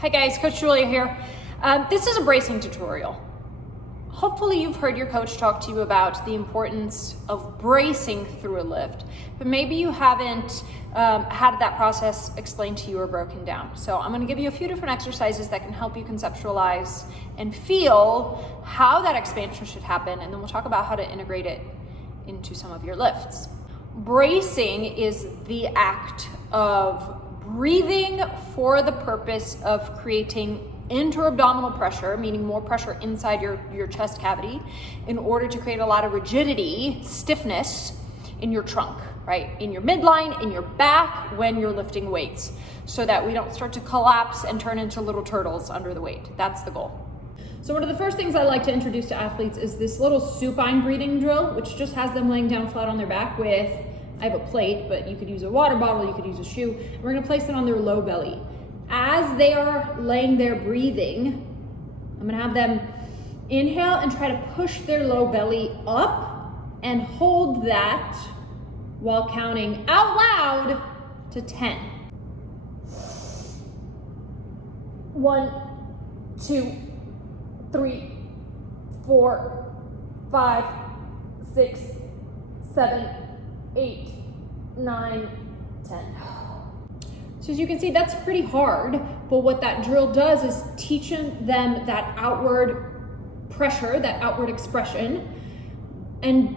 Hi guys, Coach Julia here. This is a bracing tutorial. Hopefully you've heard your coach talk to you about the importance of bracing through a lift, but maybe you haven't had that process explained to you or broken down. So I'm gonna give you a few different exercises that can help you conceptualize and feel how that expansion should happen, and then we'll talk about how to integrate it into some of your lifts. Bracing is the act of breathing for the purpose of creating intra-abdominal pressure, meaning more pressure inside your chest cavity, in order to create a lot of rigidity, stiffness in your trunk, right? In your midline, in your back when you're lifting weights, so that we don't start to collapse and turn into little turtles under the weight. That's the goal. So one of the first things I like to introduce to athletes is this little supine breathing drill, which just has them laying down flat on their back with, I have a plate, but you could use a water bottle, you could use a shoe. We're gonna place it on their low belly. As they are laying there breathing, I'm gonna have them inhale and try to push their low belly up and hold that while counting out loud to 10. 1, 2, 3, 4, 5, 6, 7, 8, 9, 10. So as you can see, that's pretty hard, but what that drill does is teaching them that outward pressure, that outward expression, and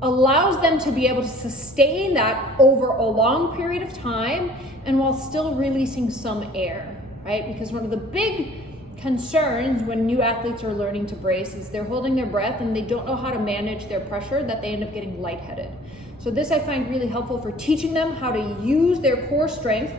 allows them to be able to sustain that over a long period of time and while still releasing some air, right? Because one of the big concerns when new athletes are learning to brace is they're holding their breath and they don't know how to manage their pressure, that they end up getting lightheaded. So this I find really helpful for teaching them how to use their core strength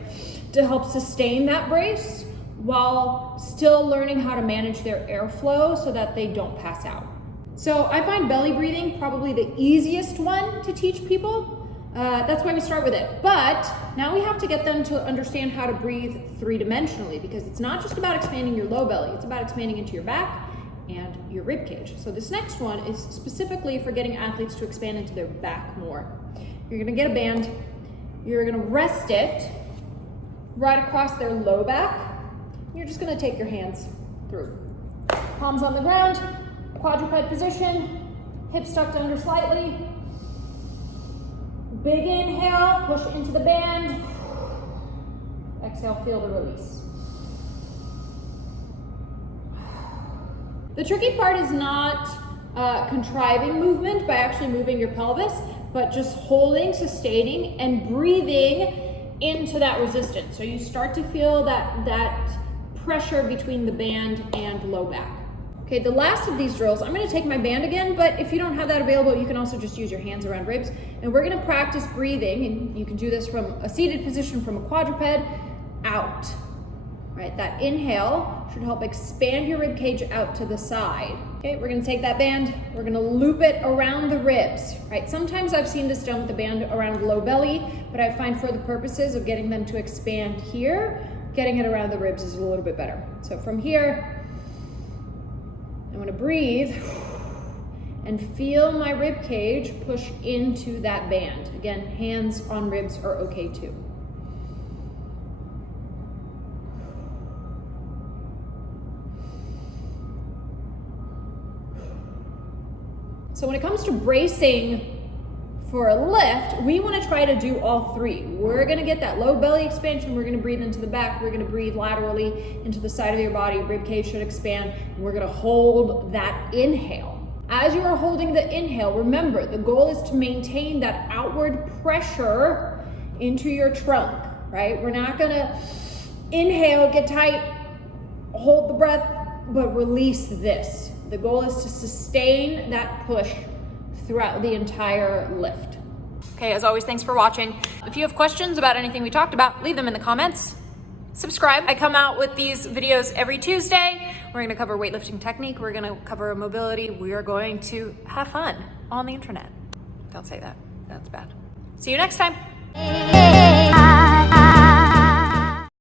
to help sustain that brace while still learning how to manage their airflow so that they don't pass out. So I find belly breathing probably the easiest one to teach people. That's why we start with it. But now we have to get them to understand how to breathe three-dimensionally, because it's not just about expanding your low belly, it's about expanding into your back and your rib cage. So this next one is specifically for getting athletes to expand into their back more. You're gonna get a band, you're gonna rest it right across their low back. You're just gonna take your hands through. Palms on the ground, quadruped position, hips tucked under slightly. Big inhale, push into the band. Exhale, feel the release. The tricky part is not contriving movement by actually moving your pelvis, but just holding, sustaining, and breathing into that resistance. So you start to feel that pressure between the band and low back. Okay, the last of these drills, I'm gonna take my band again, but if you don't have that available, you can also just use your hands around ribs. And we're gonna practice breathing, and you can do this from a seated position, from a quadruped, out. Right, that inhale should help expand your rib cage out to the side. Okay, we're gonna take that band, we're gonna loop it around the ribs, right? Sometimes I've seen this done with the band around the low belly, but I find for the purposes of getting them to expand here, getting it around the ribs is a little bit better. So from here, I'm gonna breathe and feel my rib cage push into that band. Again, hands on ribs are okay too. So when it comes to bracing for a lift, we want to try to do all three. We're going to get that low belly expansion. We're going to breathe into the back. We're going to breathe laterally into the side of your body. Rib cage should expand. And we're going to hold that inhale. As you are holding the inhale, remember, the goal is to maintain that outward pressure into your trunk, right? We're not going to inhale, get tight, hold the breath, but release this. The goal is to sustain that push throughout the entire lift. Okay, as always, thanks for watching. If you have questions about anything we talked about, leave them in the comments. Subscribe. I come out with these videos every Tuesday. We're gonna cover weightlifting technique. We're gonna cover mobility. We are going to have fun on the internet. Don't say that, that's bad. See you next time.